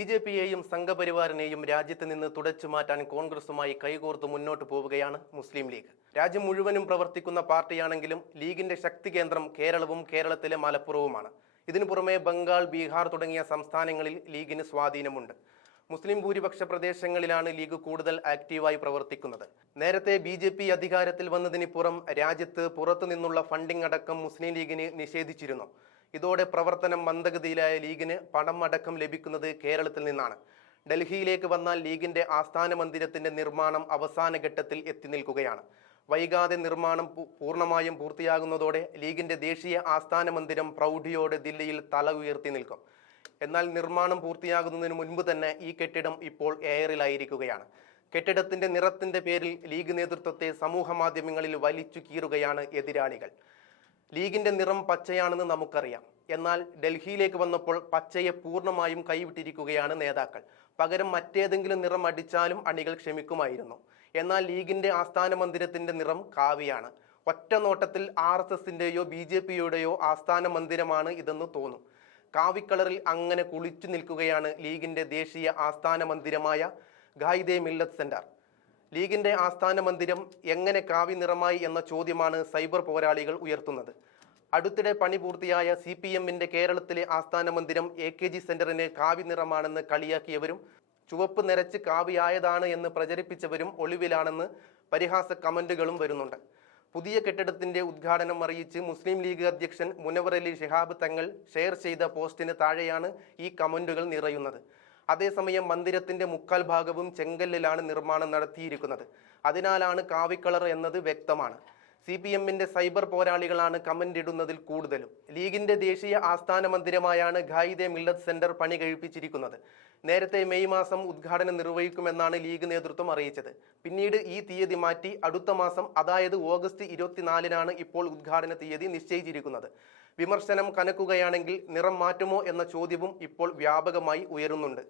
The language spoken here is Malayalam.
ബിജെപിയെയും സംഘപരിവാറിനെയും രാജ്യത്ത് നിന്ന് തുടച്ചു മാറ്റാൻ കോൺഗ്രസുമായി കൈകോർത്ത് മുന്നോട്ട് പോവുകയാണ് മുസ്ലിം ലീഗ്. രാജ്യം മുഴുവനും പ്രവർത്തിക്കുന്ന പാർട്ടിയാണെങ്കിലും ലീഗിന്റെ ശക്തി കേന്ദ്രം കേരളവും കേരളത്തിലെ മലപ്പുറവുമാണ്. ഇതിനു പുറമെ ബംഗാൾ, ബീഹാർ തുടങ്ങിയ സംസ്ഥാനങ്ങളിൽ ലീഗിന് സ്വാധീനമുണ്ട്. മുസ്ലിം ഭൂരിപക്ഷ പ്രദേശങ്ങളിലാണ് ലീഗ് കൂടുതൽ ആക്റ്റീവായി പ്രവർത്തിക്കുന്നത്. നേരത്തെ ബിജെപി അധികാരത്തിൽ വന്നതിന് പുറം രാജ്യത്ത് പുറത്തു നിന്നുള്ള ഫണ്ടിംഗ് അടക്കം മുസ്ലിം ലീഗിന് നിഷേധിച്ചിരുന്നു. ഇതോടെ പ്രവർത്തനം മന്ദഗതിയിലായ ലീഗിന് പണം അടക്കം ലഭിക്കുന്നത് കേരളത്തിൽ നിന്നാണ്. ഡൽഹിയിലേക്ക് വന്നാൽ ലീഗിന്റെ ആസ്ഥാന മന്ദിരത്തിന്റെ നിർമ്മാണം അവസാന ഘട്ടത്തിൽ എത്തി നിൽക്കുകയാണ്. വൈകാതെ നിർമ്മാണം പൂർണ്ണമായും പൂർത്തിയാകുന്നതോടെ ലീഗിന്റെ ദേശീയ ആസ്ഥാന മന്ദിരം പ്രൗഢിയോടെ ദില്ലിയിൽ തല ഉയർത്തി നിൽക്കും. എന്നാൽ നിർമ്മാണം പൂർത്തിയാകുന്നതിന് മുൻപ് തന്നെ ഈ കെട്ടിടം ഇപ്പോൾ എയറിലായിരിക്കുകയാണ്. കെട്ടിടത്തിന്റെ നിറത്തിന്റെ പേരിൽ ലീഗ് നേതൃത്വത്തെ സമൂഹ മാധ്യമങ്ങളിൽ വലിച്ചു കീറുകയാണ് എതിരാളികൾ. ലീഗിന്റെ നിറം പച്ചയാണെന്ന് നമുക്കറിയാം. എന്നാൽ ഡൽഹിയിലേക്ക് വന്നപ്പോൾ പച്ചയെ പൂർണ്ണമായും കൈവിട്ടിരിക്കുകയാണ് നേതാക്കൾ. പകരം മറ്റേതെങ്കിലും നിറം അടിച്ചാലും അണികൾ ക്ഷമിക്കുമായിരുന്നു. എന്നാൽ ലീഗിന്റെ ആസ്ഥാന മന്ദിരത്തിന്റെ നിറം കാവിയാണ്. ഒറ്റ നോട്ടത്തിൽ RSSന്റെയോ BJPയുടെയോ ആസ്ഥാന മന്ദിരമാണ് ഇതെന്ന് തോന്നും. കാവിക്കളറിൽ അങ്ങനെ കുളിച്ചു നിൽക്കുകയാണ് ലീഗിന്റെ ദേശീയ ആസ്ഥാന മന്ദിരമായ ഖായിദെ മില്ലത്ത് സെന്റർ. ലീഗിന്റെ ആസ്ഥാന മന്ദിരം എങ്ങനെ കാവി നിറമായി എന്ന ചോദ്യമാണ് സൈബർ പോരാളികൾ ഉയർത്തുന്നത്. അടുത്തിടെ പണി പൂർത്തിയായ CPMന്റെ കേരളത്തിലെ ആസ്ഥാന മന്ദിരം AKG സെന്ററിന് കാവി നിറമാണെന്ന് കളിയാക്കിയവരും ചുവപ്പ് നിറച്ച് കാവിയായതാണ് എന്ന് പ്രചരിപ്പിച്ചവരും ഒളിവിലാണെന്ന് പരിഹാസ കമന്റുകളും വരുന്നുണ്ട്. പുതിയ കെട്ടിടത്തിന്റെ ഉദ്ഘാടനം അറിയിച്ച് മുസ്ലിം ലീഗ് അധ്യക്ഷൻ മുനവർ അലി ശിഹാബ് തങ്ങൾ ഷെയർ ചെയ്ത പോസ്റ്റിന് താഴെയാണ് ഈ കമന്റുകൾ നിറയുന്നത്. അതേസമയം മന്ദിരത്തിന്റെ മുക്കാൽ ഭാഗവും ചെങ്കല്ലിലാണ് നിർമ്മാണം നടത്തിയിരിക്കുന്നത്. അതിനാലാണ് കാവിക്കളർ എന്നത് വ്യക്തമാണ്. CPMന്റെ സൈബർ പോരാളികളാണ് കമന്റ് ഇടുന്നതിൽ കൂടുതലും. ലീഗിന്റെ ദേശീയ ആസ്ഥാന മന്ദിരമായാണ് ഖായിദെ മില്ലത്ത് സെന്റർ പണി കഴിപ്പിച്ചിരിക്കുന്നത്. നേരത്തെ മെയ് മാസം ഉദ്ഘാടനം നിർവഹിക്കുമെന്നാണ് ലീഗ് നേതൃത്വം അറിയിച്ചത്. പിന്നീട് ഈ തീയതി മാറ്റി അടുത്ത മാസം, അതായത് ഓഗസ്റ്റ് 24-നാണ് ഇപ്പോൾ ഉദ്ഘാടന തീയതി നിശ്ചയിച്ചിരിക്കുന്നത്. വിമർശനം കനക്കുകയാണെങ്കിൽ നിറം മാറ്റുമോ എന്ന ചോദ്യവും ഇപ്പോൾ വ്യാപകമായി ഉയരുന്നുണ്ട്.